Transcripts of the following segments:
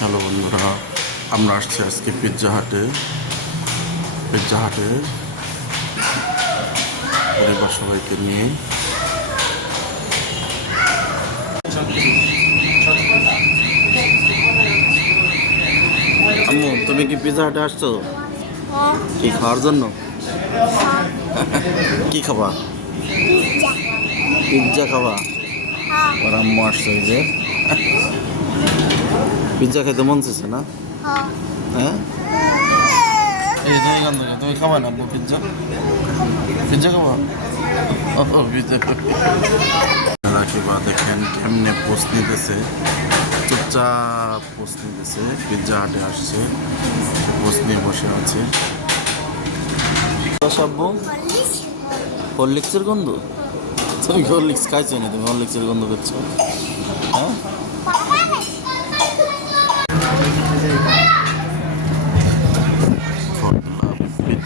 Hello বন্ধুরা আমরা আসছি আজকে পিৎজা হাটে পিৎজা হাটে পরিবার সবাইকে নিয়ে। আম্মু তুমি কি পিৎজা হাটে আসছো? কি খাওয়ার জন্য? কি খাবা? পিৎজা খাবা? আর আম্মু আসছে এই যে। পিৎজা খেতে মন চেয়েছে না? হ্যাঁ। এই তুমি গান ধরে তুমি খাবা না আম্মু পিৎজা পিৎজা খাবা? ও পিৎজা রাখিবা দেখেন কেমনে পোস্ট নিতেছে? চুপচাপ পোস্ট নিতেছে পিৎজা হাটে আসছে পোস্ট নিয়ে বসে আছে। সাব্বু হরলিক্সের গন্ধ? তুমি হরলিক্স খাইছো না তুমি হরলিক্সের গন্ধ করছ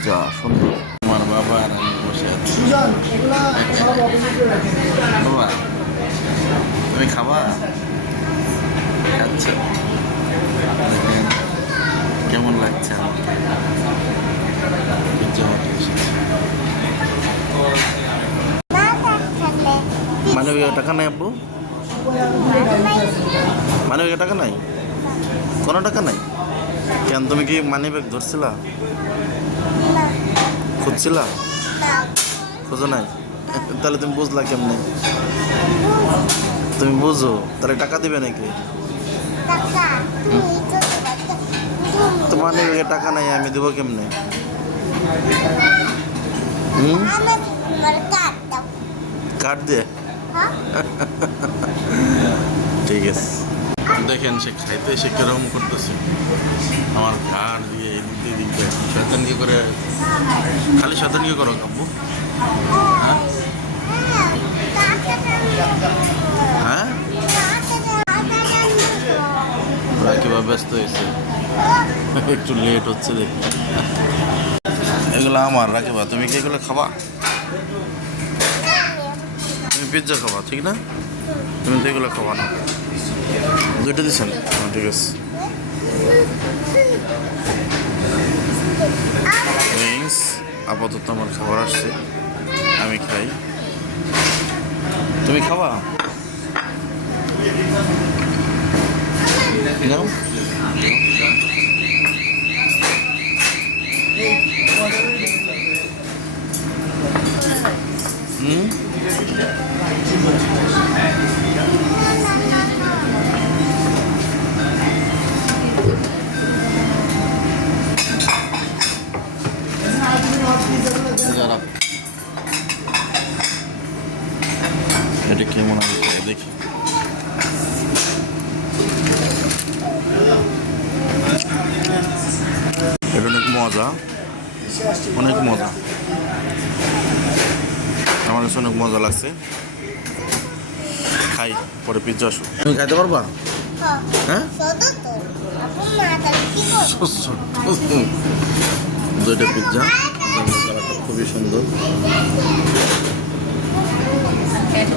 পিৎজা সুন্দর। আমার বাবা আর আমি বসে আছি। বাবা তুমি খাবা? আচ্ছা দেখেন কেমন লাগছে আমাকে? মানবিক টাকা নাই আব্বু? মানবিক টাকা নাই? কোনো টাকা নাই? কেন তুমি কি মানি ব্যাগ ধরছিলা? খুঁজছিলা? খুঁজো নাই? তাহলে তুমি বুঝলা কেমনে? তুমি বুঝো? তাহলে টাকা দিবে নাকি? তো মানি টাকা নাই আমি দেবো কেমনে? হুম? কার্ড দিয়ে? ঠিক আছে। দেখেন সে খাইতে সে কীরকম করতেছে। আমার ঘাড় দিয়ে দিয়ে এদিক করে খালি শয়তানকে করো কাব্বু। হ্যাঁ? হ্যাঁ? রাকিবা ব্যস্ত হয়েছে? একটু লেট হচ্ছে দেখি। এগুলো আমার রাকিবা তুমি কি এগুলো খাবা? তুমি পিৎজা খাবা ঠিক না? তুমি তো এগুলো খাবা না। দুইটা দিচ্ছেন হ্যাঁ, ঠিক আছে। উইংস আপাতত আমার খাবার আসছে। আমি খাই। তুমি নাও হুম এটা কেমন আছে? দেখি। এটা অনেক মজা। অনেক মজা। আমার কাছে অনেক মজা লাগছে। খাই পরে পিৎজা আসো তুমি খাইতে পারবা? হ্যাঁ? দুইটা পিৎজা কালারটা খুবই সুন্দর।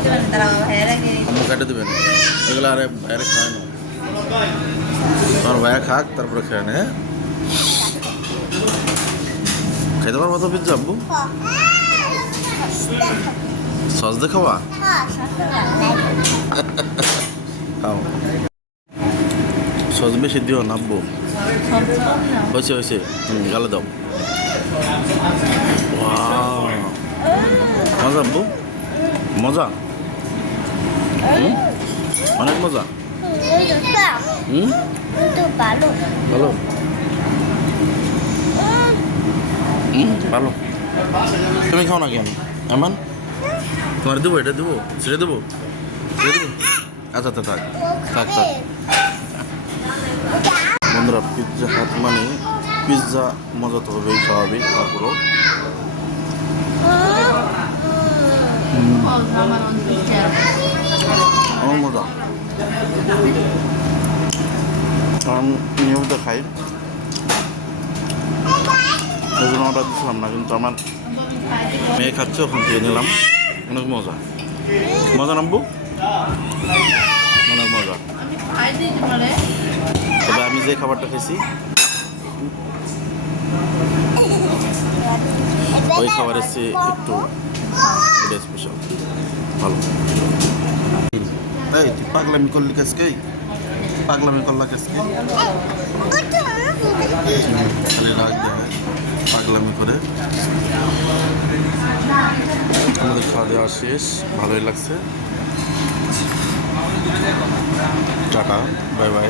আম্মু কেটে দেবেন এগুলো আরে বাইরে খায় না তোমার ভাইয়া খাক তারপরে খেয়ে নে খাইতে পারব তো পিৎজা আব্বু সস দিয়ে খাওয়া খাও সস বেশি দিও না আব্বু হয়েছে হয়েছে গালে দাও. মজা আব্বু মজা? অনেক মজা। ভালো। ভালো। তুমি খাও না কেন এমন তোমার দেবো, এটা দেবো ছেড়ে দেবো? আচ্ছা আচ্ছা থাক। থাক থাক। বন্ধুরা পিৎজা হাট মানে পিৎজা মজা তো হবেই স্বাভাবিক তারপরও। আমার নিয়মিত খাই। এই জন্য অর্ডার দিচ্ছিলাম না, কিন্তু আমার মেয়ে খাচ্ছে, ওখান থেকে নিলাম। অনেক মজা। মজা নামবো অনেক মজা। তবে আমি যে খাবারটা খেয়েছি, ওই খাবারের চেয়ে একটু স্পেশাল ভালো। এই তুই পাগলামি করলি কাজকে? পাগলামি করলা কাজকে? খালি রাগ দেবে পাগলামি করে। আমাদের খাওয়া দাওয়া শেষ, ভালোই লাগছে। Tata, bye bye.